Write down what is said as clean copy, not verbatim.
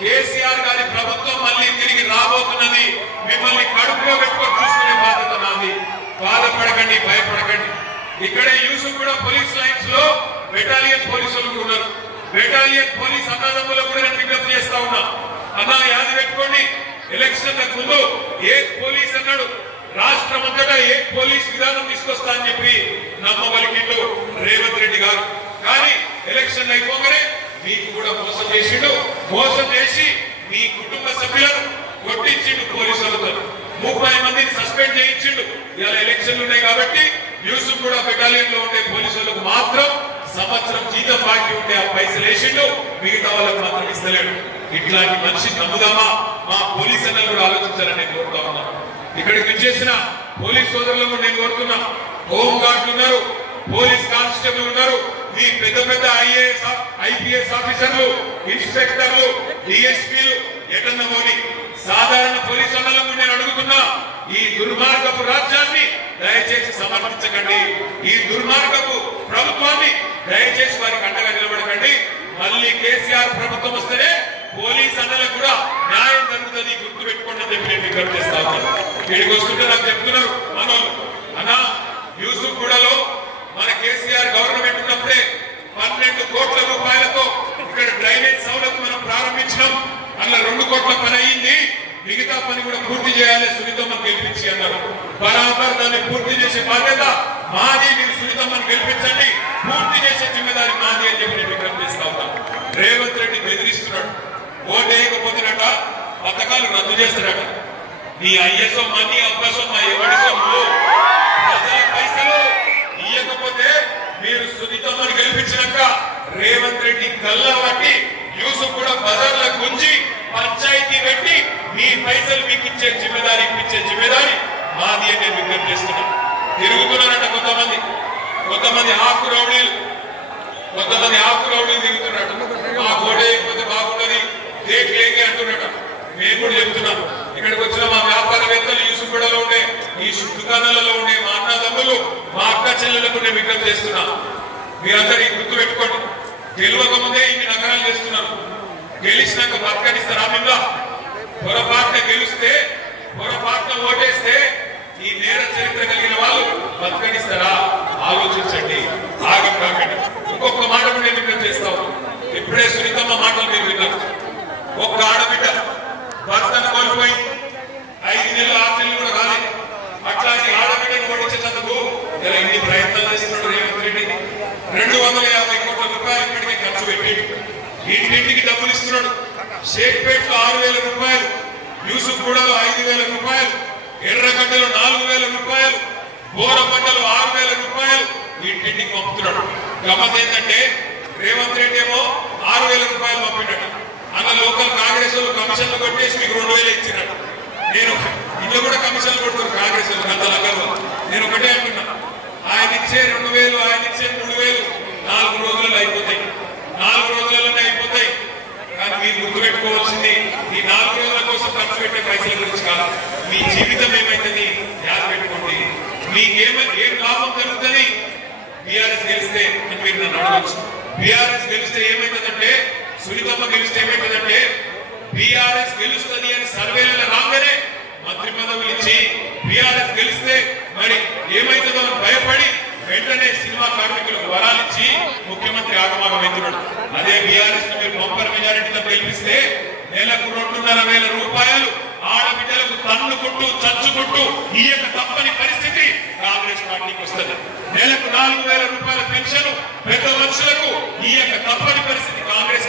కేసీఆర్ గారి ప్రభుత్వం మళ్ళీ తిరిగి రాబోతున్నది. మిమ్మల్ని కడుపులో పెట్టుకొని చూసుకునే బాధ్యత నాది. బాధపడకండి, భయపడకండి. ఇక్కడే యూసుఫ్ కూడా పోలీస్ లైన్స్ లో బెటాలియన్ పోలీసులు కూడా ఉన్నారు. బెటాలియన్ పోలీస్ అన్నదమ్ములకు కూడా నేను విజ్ఞప్తి చేస్తా ఉన్నా. అన్న యాది పెట్టుకోండి, ఎలక్షన్ ముందు ఏక్ పోలీస్ అన్నాడు, రాష్ట్రం అంతటా ఏక్ పోలీస్ విధానం తీసుకొస్తా అని చెప్పి నమ్మబలికిండు రేవంత్ రెడ్డి గారు. కానీ ఎలక్షన్ అయిపోగానే మీకు కూడా మోసం చేసిండు. మోసం చేసి మీ కుటుంబ సభ్యులను కొట్టించిండు పోలీసులతో. 30 మందిని సస్పెండ్ చేయించిండు. ఇలా ఎలక్షన్లు ఉన్నాయి కాబట్టి యూసుఫ్ కూడా బెటాలియన్ లో ఉండే పోలీసులకు మాత్రం సంవత్సరం జీతం బాకీ ఉంటే ఆ పైసలు వేసిండు, మిగతా వాళ్ళకు మాత్రం ఇస్తలేడు. ఇట్లాంటి మనిషి నమ్ముదామా? మా పోలీస్ అన్నలు కూడా ఆలోచించాలని నేను కోరుతా ఉన్నా. ఇక్కడికి వచ్చేసిన పోలీస్ సోదరులకు నేను కోరుతున్నా, హోమ్ గార్డులు ఉన్నారు, పోలీస్ కానిస్టేబుల్ ఉన్నారు, మీ పెద్ద పెద్ద ఐఏఎస్ ఐపీఎస్ ఆఫీసర్లు, ఇన్స్పెక్టర్లు, డిఎస్పీలు ఎటన్నా పోని సాధారణ పోలీసు అన్నలకు నేను అడుగుతున్నా, ఈ దుర్మార్గపు రాజ్యాన్ని దయచేసి సమర్థించకండి. ఈ దుర్మార్గపు ప్రభుత్వాన్ని దయచేసి వారికి అండగా నిలబడకండి. మళ్ళీ కేసీఆర్ ప్రభుత్వం వస్తేనే పోలీస్ అన్నలకు కూడా న్యాయం జరుగుతుంది, గుర్తు పెట్టుకోండి అని చెప్పి నేను విజ్ఞప్తి చేస్తా ఉన్నాను. ఇక్కడికి వస్తుంటే నాకు చెప్తున్నారు మనోళ్ళు, అన్న యూసుఫ్ గూడలో మన కేసీఆర్ గవర్నమెంట్ ఉన్నప్పుడే 12 కోట్ల రూపాయలతో ఇక్కడ డ్రైనేజ్ సౌలభ్యం మనం ప్రారంభించినాం. అందులో 2 కోట్ల పని అయ్యింది, మిగతా పని కూడా పూర్తి చేయాలి, సునీతమ్మను గెలిపించి అన్నారు. బరాబర్ దాన్ని పూర్తి చేసే బాధ్యత మాది. మీరు సునీతమ్మను గెలిపించండి, పూర్తి చేసే జిమ్మెదారి మాది అని చెప్పి నేను విజ్ఞప్తి చేస్తా ఉన్నాను. రేవంత్ రెడ్డి బెదిరిస్తున్నాడు, ఓటు వేయకపోతేనట పథకాలు రద్దు చేస్తాడట. నీ ఐఎస్ఓ మనీ అబ్బసో మా ఎవరి సొమ్ము, ప్రజల పైసలు ఇయ్యకపోతే మీరు సునీతమ్మను గెలిపించినాక రేవంత్ రెడ్డి గల్లా పట్టి యూసుఫ్ కూడా బజార్ల గుంజి పంచాయతీ పెట్టి మీ పైసలు మీకు ఇచ్చే జిమ్మెదారి, ఇప్పించే జిమ్మెదారి మాది అని నేను విజ్ఞప్తి చేస్తున్నాను. తిరుగుతున్నారట కొంతమంది ఆకు రౌడీలు తిరుగుతున్నట్టు. మా కోట అయిపోతే బాగుంటది, దేట్లేకే అంటున్నట. మేము కూడా చెప్తున్నాం, ఇక్కడికి వచ్చిన మా వ్యాపారవేత్తలు యూసుఫ్ గూడలో ఉండే, ఈ దుకాణాలలో ఉండే మా అన్నదమ్ములు, మా అక్క చెల్లెలకు నేను విజ్ఞప్తి చేస్తున్నా, మీరందరూ ఈ గుర్తు పెట్టుకోండి. గెలవక ముందే ఇన్ని నగరాలు చేస్తున్నారు, గెలిచినాక బతకనిస్తారా? మిమ్మల్ని పొరపాటున గెలిస్తే, పొరపాటున ఓటేస్తే ఈ నేర చరిత్ర కలిగిన వాళ్ళు బతకనిస్తారా? ఆలోచించండి, ఆగం కాకండి. ఇంకొక మాట కూడా నేను విజ్ఞప్తి చేస్తాను. ఇప్పుడే సునీతమ్మ మాటలు మీరు విన్నారు. ఒక్క ఆడబిడ్డ భర్తను కోల్పోయి 5 నెలలు 6 నెలలు కూడా రాలేదు. అట్లాంటి ఆడబిడ్డను ఓడించేందుకు ఎన్ని ప్రయత్నాలు చేస్తున్నాడు రేవంత్ రెడ్డి. 250 కోట్ల రూపాయలు ఇప్పటికే ఖర్చు పెట్టి ఇంటింటికి డబ్బులు ఇస్తున్నాడు. షేక్పేట్ లో 6,000 రూపాయలు, యూసుఫ్ గూడలో 5,000 రూపాయలు, ఎర్రగడ్డలో 4,000 రూపాయలు, బోరబండలో 6,000 రూపాయలు ఇంటింటికి పంపుతున్నాడు. గమ్మత్ ఏంటంటే రేవంత్ రెడ్డి ఏమో 6,000 రూపాయలు పంపినట్టు, అన్న లోకల్ కాంగ్రెస్ వాళ్ళు కమిషన్లు కొట్టేసి మీకు 2,000 ఇచ్చినట్టు. నేను ఇంట్లో కూడా కమిషన్లు కొడుతారు కాంగ్రెస్ వాళ్ళు, గంటల. నేను ఒకటే అంటున్నా, ఆయన ఇచ్చే 2,000, ఆయన ఇచ్చే 3,000 4 రోజులలో అయిపోతాయి, 4 రోజులలోనే అయిపోతాయి. కానీ మీరు గుర్తుపెట్టుకోవాల్సింది ఈ 4 రోజుల కోసం ఖర్చు పెట్టే పైసల గురించి కాదు, మీ జీవితం ఏమైతుంది యాద పెట్టుకోండి. మీకేం లాభం జరుగుతుంది బీఆర్ఎస్ గెలిస్తే అని మీరు నన్ను అడగచ్చు. బీఆర్ఎస్ గెలిస్తే ఏమైతుందంటే, సునీతమ్మ గెలిస్తే ఏమైతుందంటే, బీఆర్ఎస్ గెలుస్తుంది అని సర్వేలలో రాగానే మంత్రి పదవులు ఇచ్చి, బీఆర్ఎస్ గెలిస్తే మరి ఏమైతుందో అని భయపడి వెంటనే సినిమా కార్మికులకు వరాలు ఇచ్చి ముఖ్యమంత్రి ఆగమాగమవుతున్నాడు. అదే బీఆర్ఎస్ మీరు బంపర్ మెజారిటీతో గెలిపిస్తే నెలకు 2,500 రూపాయలు ఆడబిడ్డలకు తన్నుకుంటూ చచ్చుకుంటూ ఈయక తప్పని పరిస్థితి కాంగ్రెస్ పార్టీకి వస్తుంది. నెలకు 4,000 రూపాయల పెన్షన్ పెద్ద మనుషులకు ఈయక తప్పని పరిస్థితి కాంగ్రెస్